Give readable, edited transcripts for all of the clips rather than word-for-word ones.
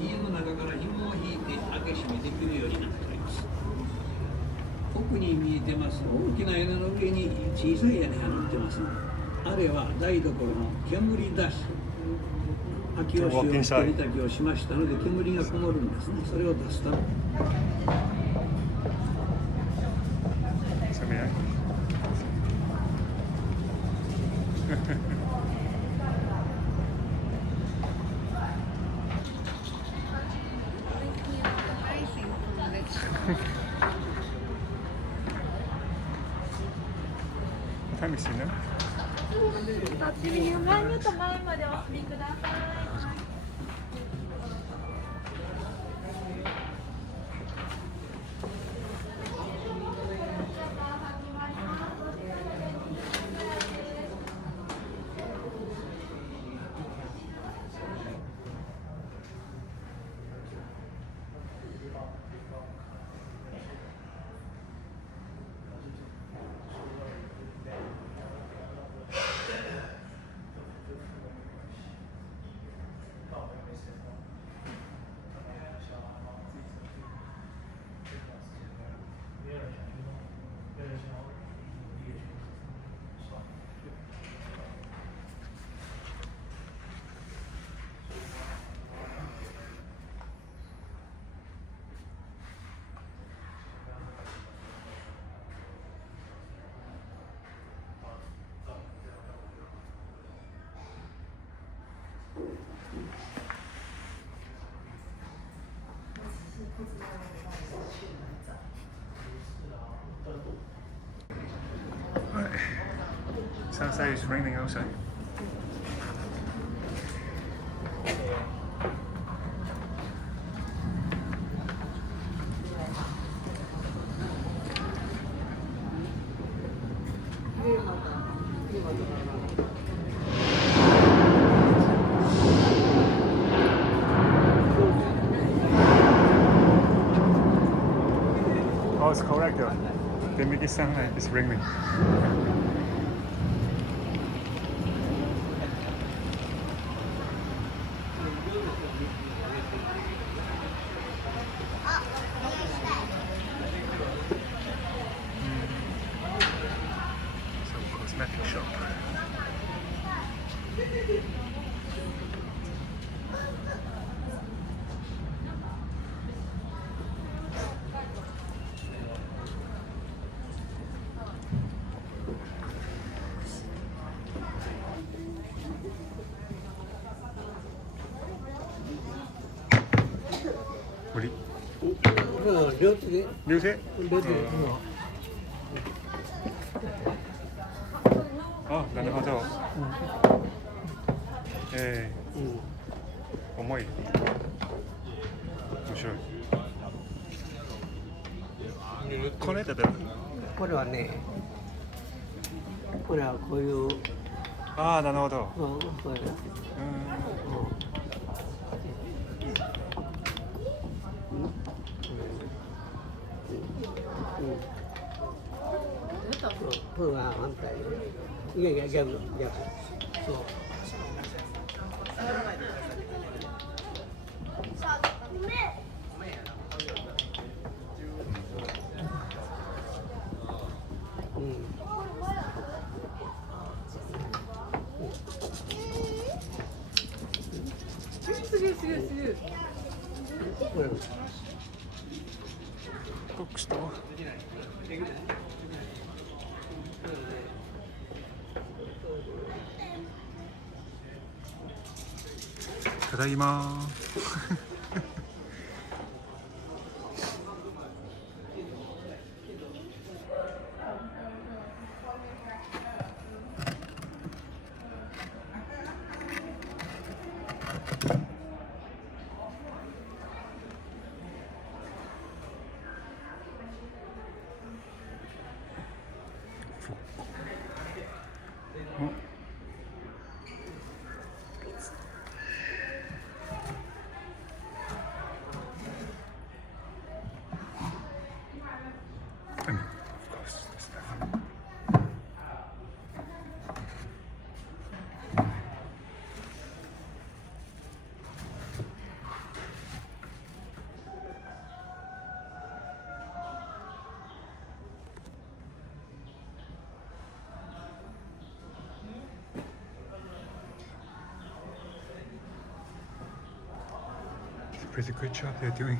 家の中から紐を引いて開け閉めできるようになっております。奥に見えてます大きな屋根の上に小さい屋根が乗ってます。あれは台所の煙出し。秋吉を取り炊きをしましたので煙がこもるんですね。それを出すため。タイムしてるね。前にと前までお進みください。Right. Sounds like it's raining outside. Oh, it's correct though. They make it sound like it's raining. Some cosmetic shop. 우리 両手で両手あ、なるほど。重い。面白い。これだったらこれはね、これはこういう、ああ、なるほど。これこれは反対で、いやいや逆、そう。ただいまPretty good job they're doing.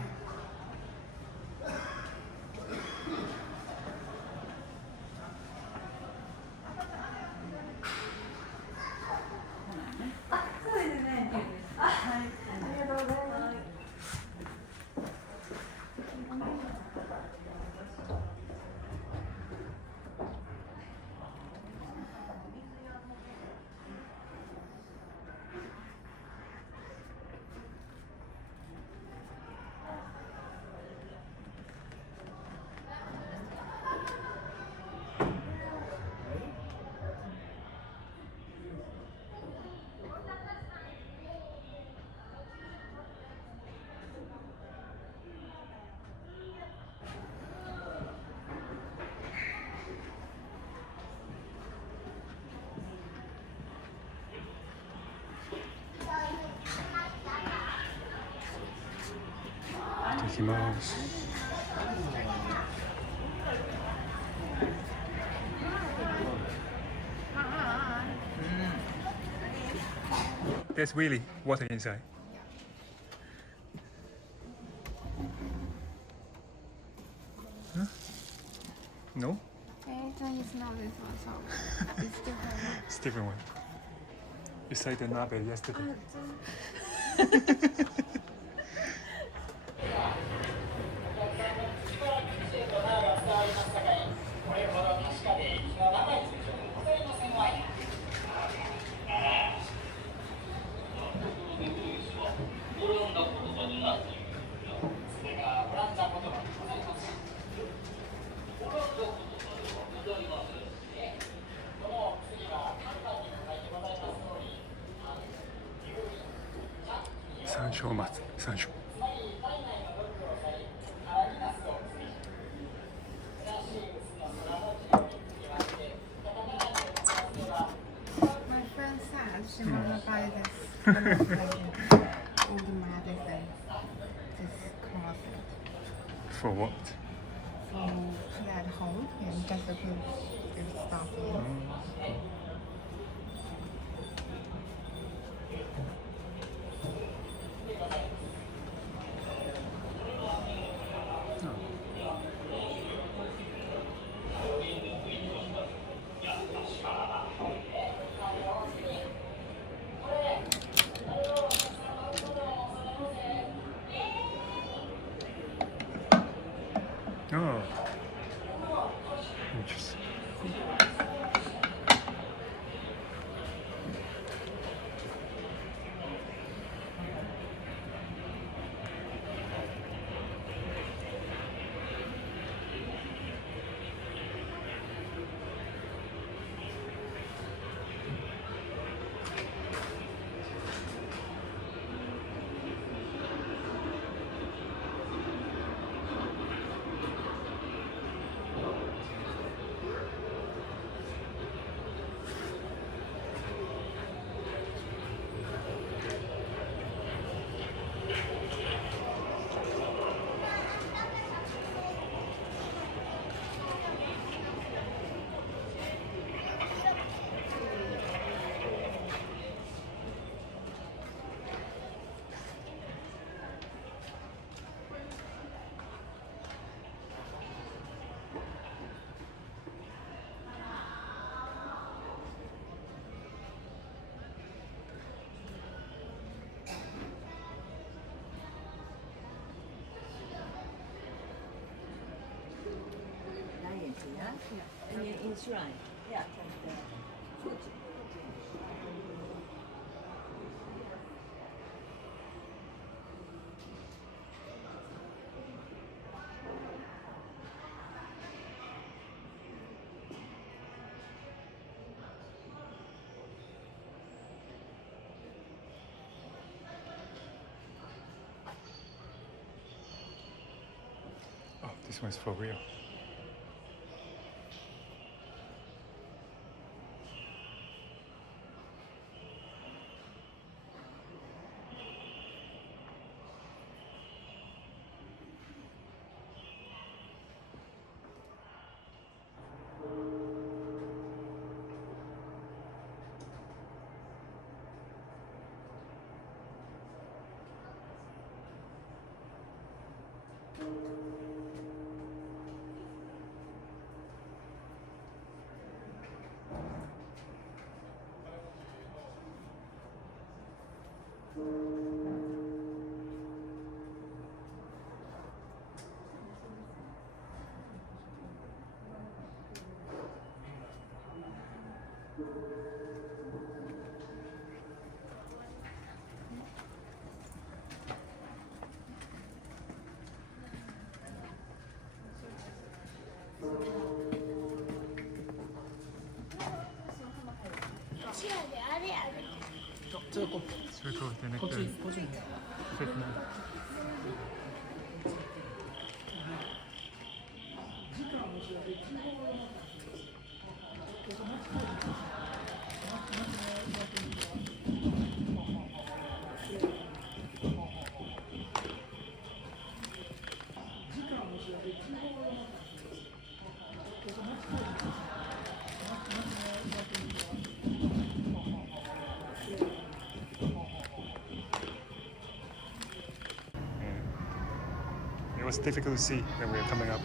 There's really water inside. Huh? No? It's not this one, so it's different. It's different one. It's like the nabe yesterday. Sancho. My friend said she wanna buy this old medicine, this closet. For what? For put at home and just put this stuff in. Oh, interesting. And in shrine. Yeah. Oh, this one's for real. Circle with the nectar. Fit now. It was difficult to see when we were coming up.